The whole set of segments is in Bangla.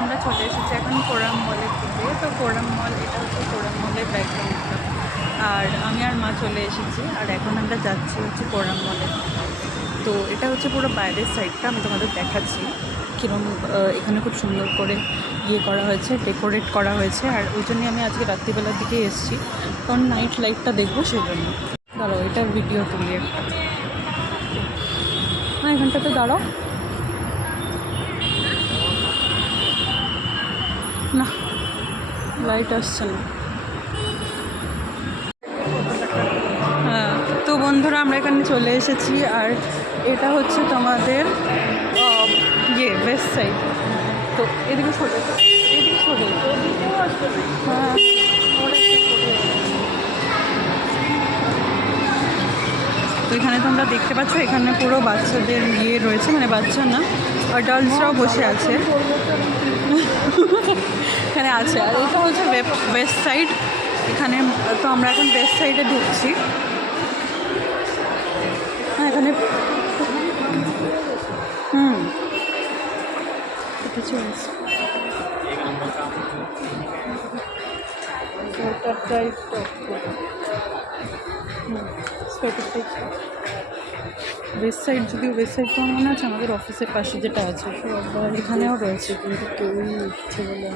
আমরা চলে এসেছি এখন কোরাম মলের দিকে। তো কোরাম মল, এটা হচ্ছে কোরাম মলের ব্যাকগ্রাউন্ডটা। আর আমি আর মা চলে এসেছি, আর এখন আমরা যাচ্ছি হচ্ছে কোরাম মলে। তো এটা হচ্ছে পুরো বাইরের সাইডটা, আমি তোমাদের দেখাচ্ছি কীরকম এখানে খুব সুন্দর করে করা হয়েছে, ডেকোরেট করা হয়েছে। আর ওই জন্যই আমি আজকে রাত্রিবেলার দিকে এসেছি, কারণ নাইট লাইটটা দেখবো সেই জন্য। দাঁড়াও, এটার ভিডিও তুলি একটা। হ্যাঁ, এখানটাতে দাঁড়াও না, লাইট আসছে না। হ্যাঁ, তো বন্ধুরা আমরা এখানে চলে এসেছি। আর এটা হচ্ছে তোমাদের ওয়েস্ট সাইড। তো এদিকে ছোটো, এদিকে ছোটো, হ্যাঁ। তো এখানে তোমরা দেখতে পাচ্ছ, এখানে পুরো বাচ্চাদের রয়েছে, মানে বাচ্চা না, অ্যাডাল্টসরাও বসে আছে এখানে আছে। আর এটা হচ্ছে ওয়েস্ট সাইড এখানে। তো আমরা এখন ওয়েস্ট সাইডে ঢুকছি। হ্যাঁ, এখানে ওয়েস্ট সাইড, যদিও ওয়েস্ট সাইড তো মনে আছে আমাদের অফিসের পাশে যেটা আছে, এখানেও রয়েছে, কিন্তু কেউই ইচ্ছে বলে।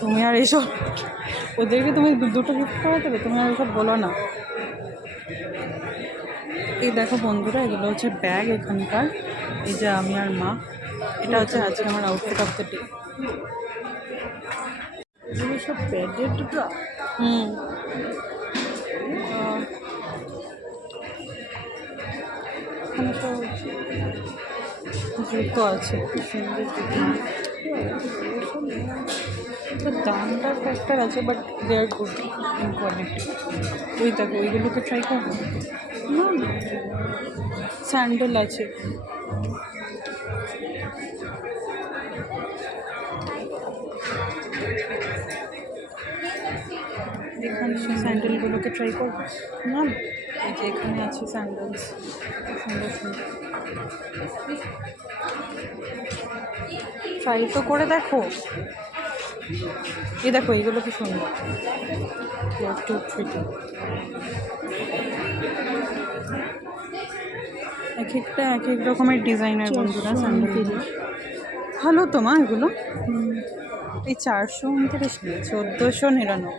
তুমি আর এইসব, ওদেরকে তুমি দুটো গিফট করে দেবে, তুমি আর এসব বলো না। এই দেখো বন্ধুরা, এগুলো হচ্ছে ব্যাগ এখানকার। এই যে আমি আর মা, এটা হচ্ছে আজকে আমার আউটফিট অফ দ্য ডে। এগুলো সব প্যাডেড ব্রা। এখানে সব জুতো আছে, খুব সুন্দর জুতো। দামটা ফ্যাক্টর আছে, but they are good in quality. ওই দেখো, ওইগুলোকে ট্রাই করবো না। স্যান্ডেল আছে, এখানে স্যান্ডেলগুলোকে ট্রাই করবো না। এই যে এখানে আছে স্যান্ডেলস, সুন্দর সুন্দর। ট্রাই তো করে দেখো। এই দেখো, এইগুলো কি সুন্দর, এক একটা এক এক রকমের ডিজাইনের বন্ধুরা স্যান্ডেল। ভালো তো মা এগুলো। এই 429 নিয়ে 1499।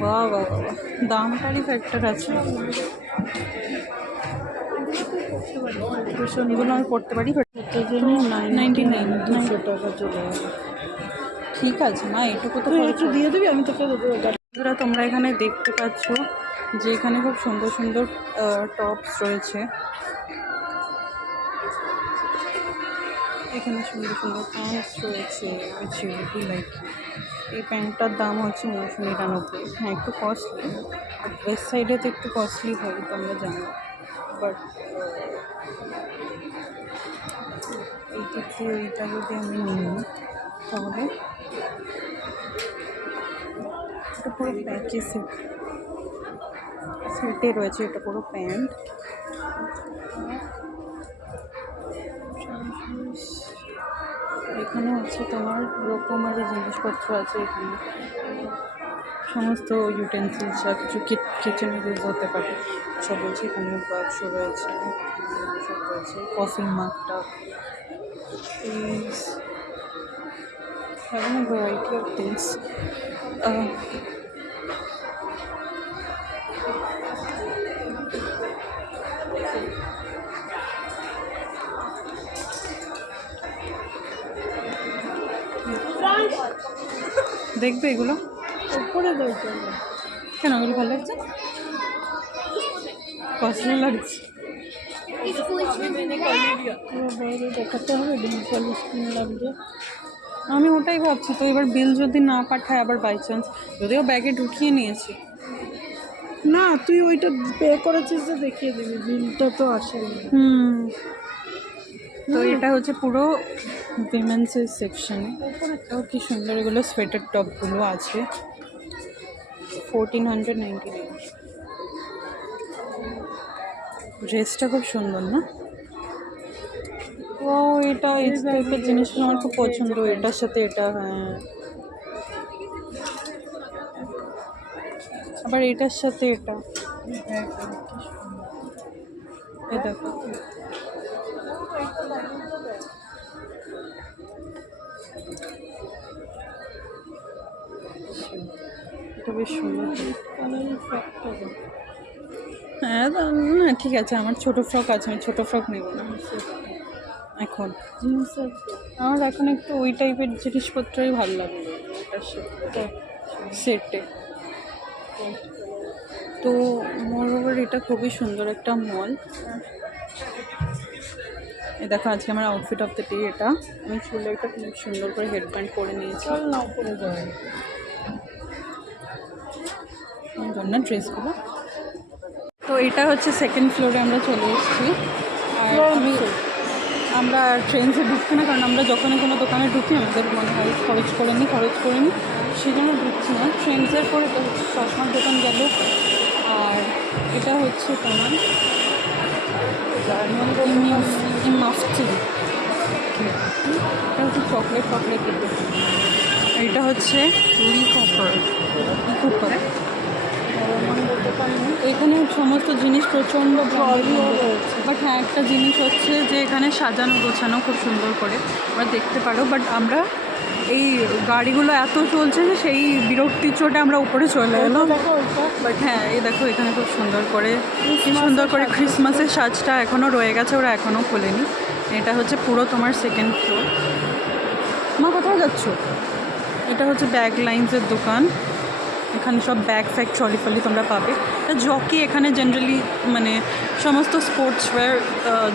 বাহ বাহ বাহ, দামটারই ফ্যাক্টর আছে। এগুলো আমি পড়তে পারি, 99, 200 টাকা চলে যাবে। ঠিক আছে মা, এটুকু তো একটু দিয়ে দিবি, আমি তোকে দেবো। বন্ধুরা তোমরা এখানে দেখতে পাচ্ছ যে এখানে খুব সুন্দর সুন্দর টপস রয়েছে। এখানে সুন্দর সুন্দর প্যান্টস রয়েছে, লাইক এই প্যান্টটার দাম হচ্ছে 999। হ্যাঁ, একটু কস্টলি, ওয়েস্ট সাইডে তো একটু কস্টলি হয়, তোমরা জানো। বাট এইটা যদি আমি নিই তাহলে এটা পুরো প্যাকে সেটে রয়েছে। এটা পুরো প্যান্ট, এখানে হচ্ছে তোমার রকমারি জিনিসপত্র আছে। এখানে সমস্ত ইউটেন্সিলস আর কিছু কিচেনে ইউজ হতে পারে সব রয়েছে। এখানে বাক্স রয়েছে, সব রয়েছে, coffee মাগটা, having a variety of things. দেখবে এগুলো উপরে দরকার কেন? এগুলো ভালো লাগছে, কষ্টলি লাগছে। দেখাতে হবে লাগছে, আমি ওটাই ভাবছি। তো এবার বিল যদি না পাঠায় আবার বাই চান্স, যদিও ব্যাগে ঢুকিয়ে নিয়েছি। না, তুই ওইটা পে করেছিস যে দেখিয়ে দিবি, বিলটা তো আসে। তো এটা হচ্ছে পুরো উইমেন্সের সেকশন। এটাও কি সুন্দর, এগুলো সোয়েটার টপগুলো আছে 1499। ড্রেসটা খুব সুন্দর না? ও এটা এই টাইপের জিনিসগুলো আমার খুব পছন্দ, এটার সাথে এটা। হ্যাঁ, আবার এটার সাথে এটা, এই দেখো। এটা বেশ সুন্দর। হ্যাঁ না ঠিক আছে, আমার ছোটো ফ্রক আছে, আমি ছোটো ফ্রক নেব না এখন। আমার এখন একটু ওই টাইপের জিনিসপত্রই ভালো লাগলো এটার সাথে সেটে। তো মোরওভার এটা খুবই সুন্দর একটা মল। এই দেখো আজকে আমার আউটফিট অফ দ্য ডে এটা। আমি চুলে একটা খুব সুন্দর করে হেডব্যান্ড করে নিয়েছি। না করে যায় জন্য ড্রেসগুলো। তো এটা হচ্ছে সেকেন্ড ফ্লোরে আমরা চলে এসেছি। আর আমরা ট্রেন্সে ঢুকছি না, কারণ আমরা যখনই কোনো দোকানে ঢুকি আমাদের মনে হয় খরচ করে নিই সেই জন্য ঢুকছি না। ট্রেন্সের পরে তো চশমার দোকান গেল। আর এটা হচ্ছে তোমার মাফটি, এটা হচ্ছে চকলেট কিন্তু। এটা হচ্ছে লিকুপার। এখানে সমস্ত জিনিস প্রচণ্ড বাট হ্যাঁ একটা জিনিস হচ্ছে যে এখানে সাজানো গোছানো খুব সুন্দর করে আমরা দেখতে পারো। বাট আমরা এই গাড়িগুলো এত চলছে যে সেই বিরক্তির চোটে আমরা উপরে চলে এলাম। বাট হ্যাঁ এই দেখো এখানে খুব সুন্দর করে ক্রিসমাসের সাজটা এখনও রয়ে গেছে, ওরা এখনও খোলেনি। এটা হচ্ছে পুরো তোমার সেকেন্ড ফ্লোর। মা কোথায় যাচ্ছ? এটা হচ্ছে ব্যাগ লাইন্সের দোকান। এখানে সব ব্যাগ ফ্যাগ ট্রলি ফলি তোমরা পাবে। জকি এখানে জেনারেলি মানে সমস্ত স্পোর্টসওয়্যার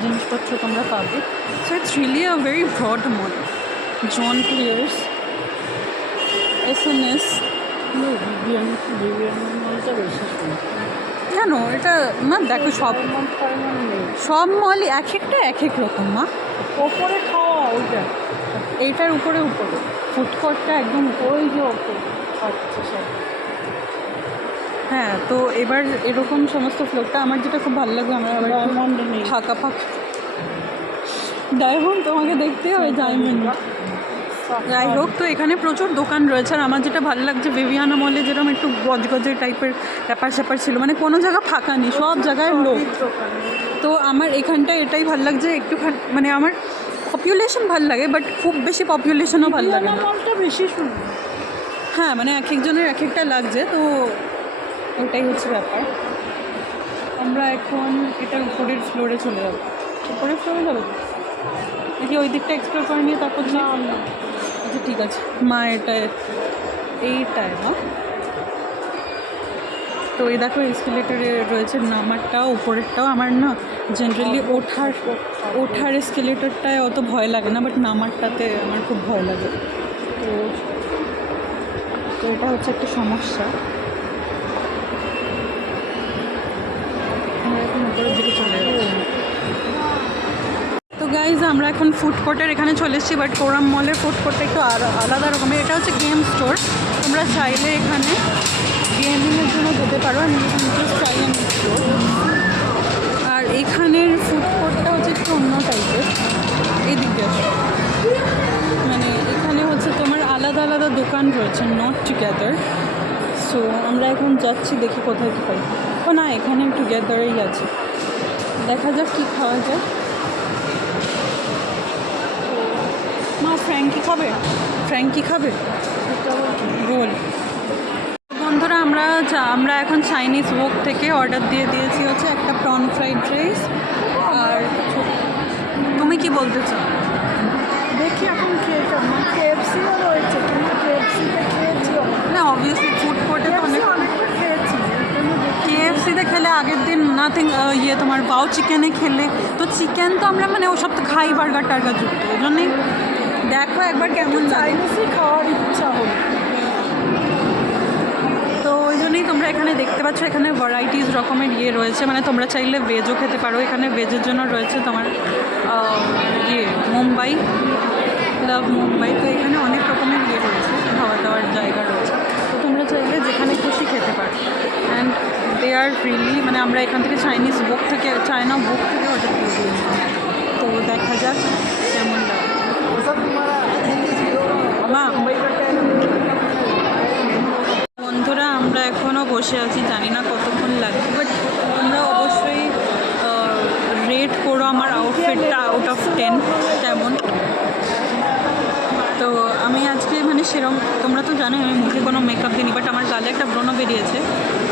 জিনিসপত্র তোমরা পাবে। So it's really a very broad mall. John Players, SNS। কেন এটা মা দেখো সব মলই এক একটা এক এক রকম। মা ওপরে খাওয়া ওইটা, এইটার উপরে ফুডকোর্টটা একদম ওই যে ওপরে। আচ্ছা সব হ্যাঁ। তো এবার এরকম সমস্ত ফ্লোরটা আমার যেটা খুব ভালো লাগবে, আমরা আবার ফাঁকা ডায়মন্ড তোমাকে দেখতে হবে ডায়মন্ড। যাই হোক, তো এখানে প্রচুর দোকান রয়েছে। আর আমার যেটা ভালো লাগছে ভিভিয়ানা মলে যেরকম একটু গজগজের টাইপের ব্যাপার ছিল, মানে কোনো জায়গা ফাঁকা নেই, সব জায়গায় লোক। তো আমার এখানটা এটাই ভালো লাগছে, একটুখানি মানে আমার পপুলেশন ভালো লাগে, বাট খুব বেশি পপুলেশনও ভালো লাগে না। বেশি সুন্দর হ্যাঁ, মানে এক একজনের এক একটা লাগছে। তো ওটাই হচ্ছে ব্যাপার। আমরা এখন এটার উপরের ফ্লোরে চলে যাবো। উপরের ফ্লোরে যাবো নাকি ওই দিকটা এক্সপ্লোর করে নিয়ে তারপর? না আচ্ছা ঠিক আছে মা, এইটায় না। তো এই দেখো এসকেলেটারে রয়েছে নামারটাও উপরেরটাও। আমার না জেনারেলি ওঠার এসকেলেটারটায় অত ভয় লাগে না, বাট নামারটাতে আমার খুব ভয় লাগে। তো এটা হচ্ছে একটা সমস্যা। আমরা এখন উপরের দিকে চলে যাবো। তো গাইজ আমরা এখন ফুড কোর্টের এখানে চলে এসেছি, বাট কোরাম মলের ফুড কোর্টটা একটু আলাদা রকমের। এটা হচ্ছে গেম স্টোর, তোমরা চাইলে এখানে গেমিংয়ের জন্য যেতে পারো। আর এখানের ফুড কোর্টটা হচ্ছে একটু অন্য টাইপের। এদিকে মানে এখানে হচ্ছে তোমার আলাদা আলাদা দোকান রয়েছে, নট টুগেদার। সো আমরা এখন যাচ্ছি, দেখি কোথায় কী পাই। ও না, এখানে টুগেদারেই আছে, দেখা যাক কী খাওয়া যায়। মা ফ্র্যাঙ্কি খাবে বল। বন্ধুরা আমরা এখন চাইনিজ ওক থেকে অর্ডার দিয়েছি হচ্ছে একটা প্রন ফ্রাইড রাইস। আর তুমি কি বলতে চাও? দেখি এখন KFCও রয়েছে, কিন্তু KFCতে খেয়েছি না, অবভিয়াসলি ফুড কোর্টে তো অনেকটা খেয়েছি। KFCতে খেলে আগের দিন নাথিং তোমার বাউ চিকেনে খেলে তো চিকেন তো আমরা মানে ওসব তো খাই বার্গার টার্গার যুক্ত, ওই জন্যই দেখো একবার কেমন চাইনিজই খাওয়ার ইচ্ছা হলো। তো ওই জন্যই তোমরা এখানে দেখতে পাচ্ছ, এখানে ভ্যারাইটিস রকমের রয়েছে। মানে তোমরা চাইলে ভেজও খেতে পারো। এখানে ভেজের জন্য রয়েছে তোমার মুম্বাই লাভ মুম্বাই। তো এখানে অনেক রকমের রয়েছে, খাওয়া দাওয়ার জায়গা রয়েছে। তো তোমরা চাইলে যেখানে খুশি খেতে পারো। অ্যান্ড দে আর রিয়েলি মানে আমরা এখান থেকে চায়না বুক থেকে অর্ডার দিয়ে দিয়েছি। তো দেখা যাক বসে আছি, জানি না কতক্ষণ লাগবে, বাট তোমরা অবশ্যই রেট করো আমার আউটফিটটা আউট অফ 10 কেমন। তো আমি আজকে মানে সেরকম, তোমরা তো জানো আমি মুখে কোনো মেকআপ দিইনি, বাট আমার গালে একটা ব্রণ বেরিয়েছে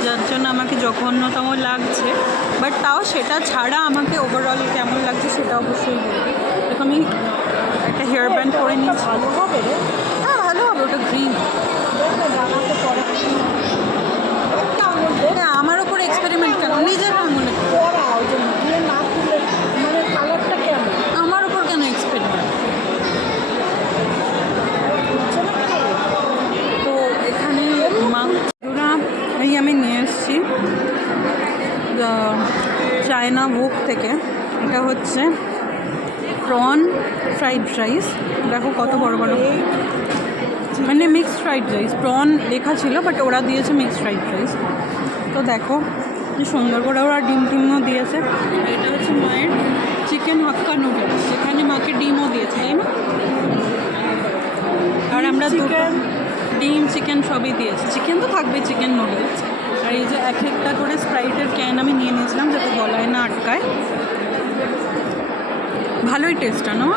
যার জন্য আমাকে জঘন্যতম লাগছে, বাট তাও সেটা ছাড়া আমাকে ওভারঅল কেমন লাগছে সেটা অবশ্যই বলবে। দেখো আমি একটা হেয়ার ব্যান্ড করে নিয়েছি। ভালো হবে রে। হ্যাঁ ভালো হবে, ওটা গ্রিন। দেখো জানাতে পরে আমার ওপর এক্সপেরিমেন্ট কেন, নিজের আঙুলে পড়া ওই জন্য দিয়ে না তুলে মানে কালারটা কেমন আমার ওপর কেন এক্সপেরিমেন্ট। হচ্ছে না কি? তো এখানে মাছরা এই আমি নিয়ে এসেছি চায়না বুক থেকে। এটা হচ্ছে প্রন ফ্রাইড রাইস, দেখো কত বড় বড়, মানে মিক্সড ফ্রাইড রাইস, প্রন লেখা ছিল বাট ওরা দিয়েছে মিক্সড ফ্রাইড রাইস। তো দেখো কি সুন্দর করে ওরা ডিম টিমও দিয়েছে। আর এটা হচ্ছে মায়ের চিকেন হাক্কা নুডলস, যেখানে মাকে ডিমও দিয়েছে, তাই না? আর আমরা চিকেন ডিম চিকেন সবই দিয়েছি, চিকেন তো থাকবে, চিকেন নুডলস। আর এই যে এক একটা করে স্প্রাইটের ক্যান আমি নিয়ে নিয়েছিলাম যাতে গলায় না আটকায়। ভালোই টেস্টটা না?